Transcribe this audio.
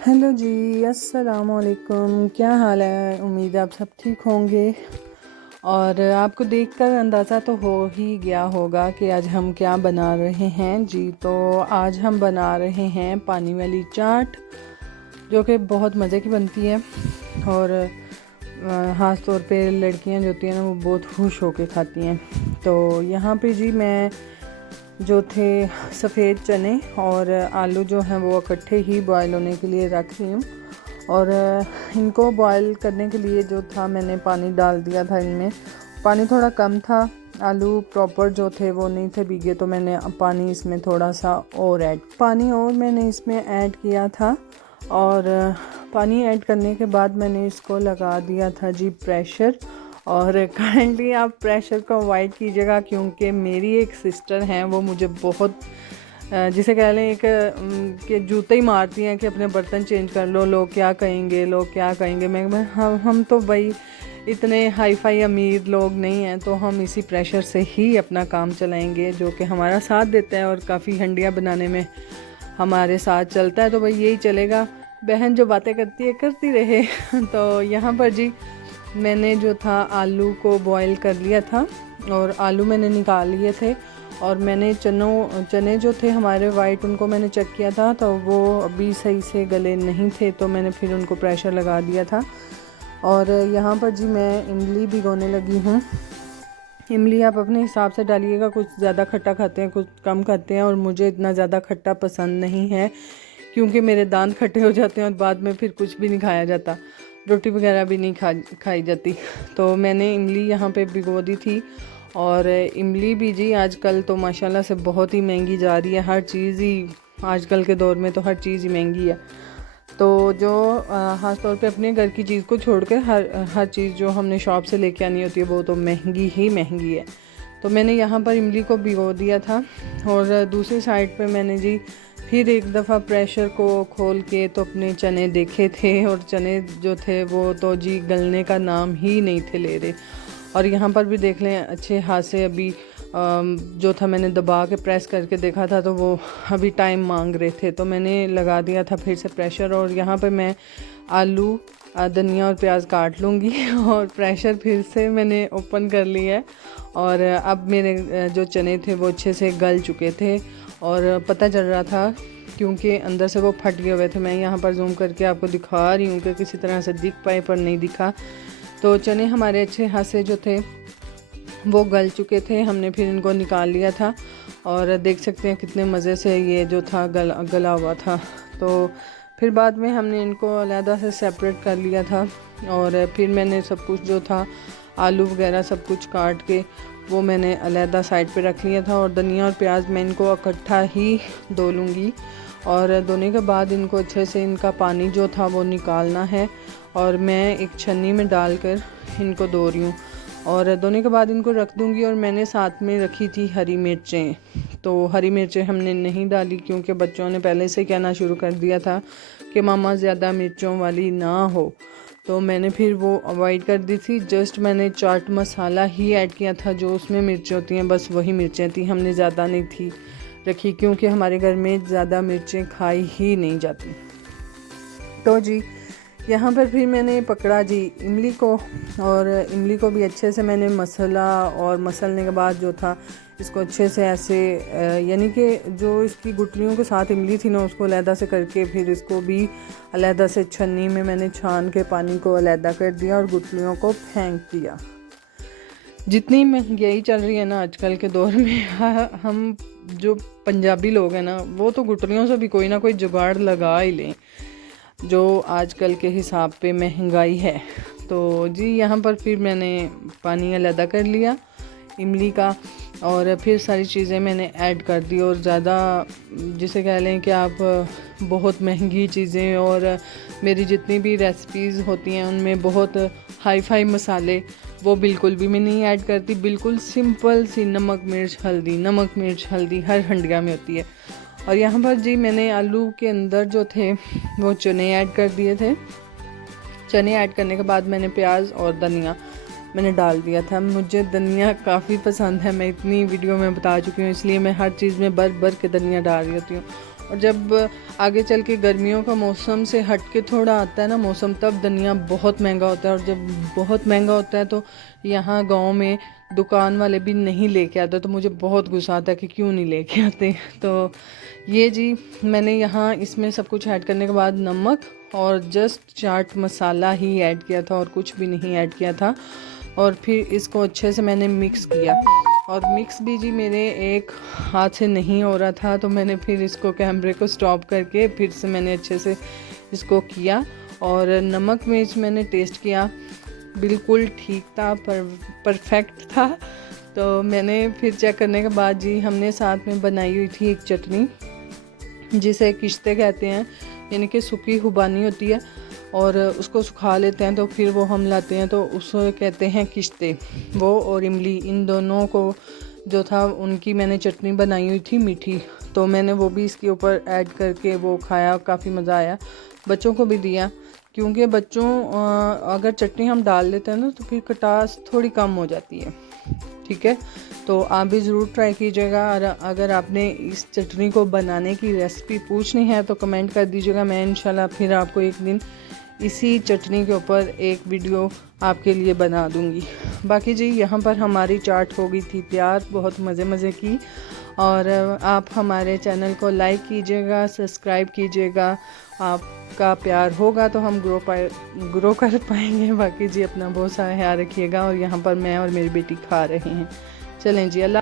Hello जी, अस्सलाम वालेकुम। क्या हाल है? उम्मीद है आप सब ठीक होंगे। और आपको देखकर अंदाज़ा तो हो ही गया होगा कि आज हम क्या बना रहे हैं जी। तो आज हम बना रहे हैं पानी वाली चाट, जो कि बहुत मज़े की बनती है और ख़ास तौर पे लड़कियां जो होती हैं ना, वो बहुत खुश होके खाती हैं। तो यहाँ पे जी मैं जो थे सफ़ेद चने और आलू जो हैं वो इकट्ठे ही बॉयल होने के लिए रख रही हूँ। और इनको बॉयल करने के लिए जो था मैंने पानी डाल दिया था इनमें। पानी थोड़ा कम था, आलू प्रॉपर जो थे वो नहीं थे भीगे, तो मैंने पानी इसमें थोड़ा सा और मैंने इसमें ऐड किया था। और पानी ऐड करने के बाद मैंने इसको लगा दिया था जी प्रेशर। और काइंडली आप प्रेशर को अवॉइड कीजिएगा, क्योंकि मेरी एक सिस्टर हैं, वो मुझे बहुत जिसे कह लें एक कि जूते ही मारती हैं कि अपने बर्तन चेंज कर लो, लोग क्या कहेंगे, लोग क्या कहेंगे। मैं हम तो भाई इतने हाई फाई अमीर लोग नहीं हैं, तो हम इसी प्रेशर से ही अपना काम चलाएंगे, जो कि हमारा साथ देता है और काफ़ी हंडियाँ बनाने में हमारे साथ चलता है। तो भाई यही चलेगा, बहन जो बातें करती है करती रहे। तो यहाँ पर जी मैंने जो था आलू को बॉईल कर लिया था और आलू मैंने निकाल लिए थे। और मैंने चने जो थे हमारे वाइट, उनको मैंने चेक किया था तो वो अभी सही से गले नहीं थे, तो मैंने फिर उनको प्रेशर लगा दिया था। और यहाँ पर जी मैं इमली भिगोने लगी हूँ। इमली आप अपने हिसाब से डालिएगा, कुछ ज़्यादा खट्टा खाते हैं, कुछ कम खाते हैं, और मुझे इतना ज़्यादा खट्टा पसंद नहीं है, क्योंकि मेरे दांत खट्टे हो जाते हैं और बाद में फिर कुछ भी नहीं खाया जाता, रोटी वगैरह भी नहीं खाई जाती। तो मैंने इमली यहाँ पे भिगो दी थी। और इमली भी जी आजकल तो माशाल्लाह से बहुत ही महंगी जा रही है, हर चीज़ ही आजकल के दौर में तो हर चीज़ ही महंगी है। तो जो ख़ास तौर पे अपने घर की चीज़ को छोड़कर हर चीज़ जो हमने शॉप से लेके आनी होती है वो तो महंगी ही महंगी है। तो मैंने यहाँ पर इमली को भिगो दिया था। और दूसरी साइड पे मैंने जी फिर एक दफ़ा प्रेशर को खोल के तो अपने चने देखे थे, और चने जो थे वो तो जी गलने का नाम ही नहीं थे ले रहे। और यहाँ पर भी देख लें, अच्छे हाथ से अभी जो था मैंने दबा के प्रेस करके देखा था तो वो अभी टाइम मांग रहे थे, तो मैंने लगा दिया था फिर से प्रेशर। और यहाँ पे मैं आलू, धनिया और प्याज काट लूँगी। और प्रेशर फिर से मैंने ओपन कर लिया है। और अब मेरे जो चने थे वो अच्छे से गल चुके थे और पता चल रहा था, क्योंकि अंदर से वो फट गए हुए थे। मैं यहाँ पर जूम करके आपको दिखा रही हूँ कि किसी तरह से दिख पाए, पर नहीं दिखा। तो चने हमारे अच्छे हाथ से जो थे वो गल चुके थे, हमने फिर इनको निकाल लिया था। और देख सकते हैं कितने मज़े से ये जो था गला हुआ था। तो फिर बाद में हमने इनको अलहदा से सेपरेट कर लिया था। और फिर मैंने सब कुछ जो था आलू वगैरह सब कुछ काट के वो मैंने अलहदा साइड पे रख लिया था। और धनिया और प्याज मैं इनको इकट्ठा ही धो लूँगी। और धोने के बाद इनको अच्छे से इनका पानी जो था वो निकालना है, और मैं एक छन्नी में डालकर इनको धो रही हूँ। और धोने के बाद इनको रख दूँगी। और मैंने साथ में रखी थी हरी मिर्चें, तो हरी मिर्चें हमने नहीं डाली, क्योंकि बच्चों ने पहले से कहना शुरू कर दिया था कि मामा ज़्यादा मिर्चों वाली ना हो, तो मैंने फिर वो अवॉइड कर दी थी। जस्ट मैंने चाट मसाला ही ऐड किया था, जो उसमें मिर्चें होती हैं बस वही मिर्चें थी, हमने ज़्यादा नहीं थी रखी, क्योंकि हमारे घर में ज़्यादा मिर्चें खाई ही नहीं जाती। तो जी यहाँ पर फिर मैंने पकड़ा जी इमली को, और इमली को भी अच्छे से मैंने मसला, और मसलने के बाद जो था इसको अच्छे से ऐसे यानी कि जो इसकी गुठलियों के साथ इमली थी ना, उसको अलहदा से करके फिर इसको भी अलहदा से छन्नी में मैंने छान के पानी को अलहदा कर दिया और गुठलियों को फेंक दिया। जितनी महंगाई चल रही है ना आजकल के दौर में, हम जो पंजाबी लोग हैं ना, वो तो गुठलियों से भी कोई ना कोई जुगाड़ लगा ही लें, जो आजकल के हिसाब पे महंगाई है। तो जी यहाँ पर फिर मैंने पानी अलहदा कर लिया इमली का, और फिर सारी चीज़ें मैंने ऐड कर दी। और ज़्यादा जिसे कह लें कि आप बहुत महंगी चीज़ें, और मेरी जितनी भी रेसिपीज़ होती हैं उनमें बहुत हाई फाई मसाले वो बिल्कुल भी मैं नहीं ऐड करती। बिल्कुल सिंपल सी नमक मिर्च हल्दी हर हंडिया में होती है। और यहाँ पर जी मैंने आलू के अंदर जो थे वो चने ऐड कर दिए थे। चने ऐड करने के बाद मैंने प्याज और धनिया मैंने डाल दिया था। मुझे धनिया काफ़ी पसंद है, मैं इतनी वीडियो में बता चुकी हूँ, इसलिए मैं हर चीज़ में भर भर के धनिया डाल रही होती हूँ। और जब आगे चल के गर्मियों का मौसम से हट के थोड़ा आता है ना मौसम, तब धनिया बहुत महंगा होता है। और जब बहुत महंगा होता है तो यहाँ गांव में दुकान वाले भी नहीं लेके आते, तो मुझे बहुत गुस्सा आता है कि क्यों नहीं लेके आते। तो ये जी मैंने यहाँ इसमें सब कुछ ऐड करने के बाद नमक और जस्ट चाट मसाला ही ऐड किया था और कुछ भी नहीं ऐड किया था। और फिर इसको अच्छे से मैंने मिक्स किया, और मिक्स भी जी मेरे एक हाथ से नहीं हो रहा था, तो मैंने फिर इसको कैमरे को स्टॉप करके फिर से मैंने अच्छे से इसको किया। और नमक मिर्च मैंने टेस्ट किया, बिल्कुल ठीक था, परफेक्ट था। तो मैंने फिर चेक करने के बाद जी हमने साथ में बनाई हुई थी एक चटनी जिसे किश्ते कहते हैं, यानी कि सूखी खुबानी होती है और उसको सुखा लेते हैं तो फिर वो हम लाते हैं तो उसको कहते हैं किश्ते। वो और इमली, इन दोनों को जो था उनकी मैंने चटनी बनाई हुई थी मीठी, तो मैंने वो भी इसके ऊपर ऐड करके वो खाया, काफ़ी मज़ा आया। बच्चों को भी दिया, क्योंकि बच्चों अगर चटनी हम डाल देते हैं ना तो फिर खटास थोड़ी कम हो जाती है। ठीक है, तो आप भी ज़रूर ट्राई कीजिएगा। और अगर आपने इस चटनी को बनाने की रेसिपी पूछनी है तो कमेंट कर दीजिएगा, मैं इंशाल्लाह फिर आपको एक दिन इसी चटनी के ऊपर एक वीडियो आपके लिए बना दूंगी। बाकी जी यहाँ पर हमारी चाट हो गई थी तैयार, बहुत मज़े की। और आप हमारे चैनल को लाइक कीजिएगा, सब्सक्राइब कीजिएगा, आपका प्यार होगा तो हम ग्रो कर पाएंगे। बाकी जी अपना बहुत सारा ख्याल रखिएगा। और यहाँ पर मैं और मेरी बेटी खा रहे हैं। चलें जी, अल्लाह।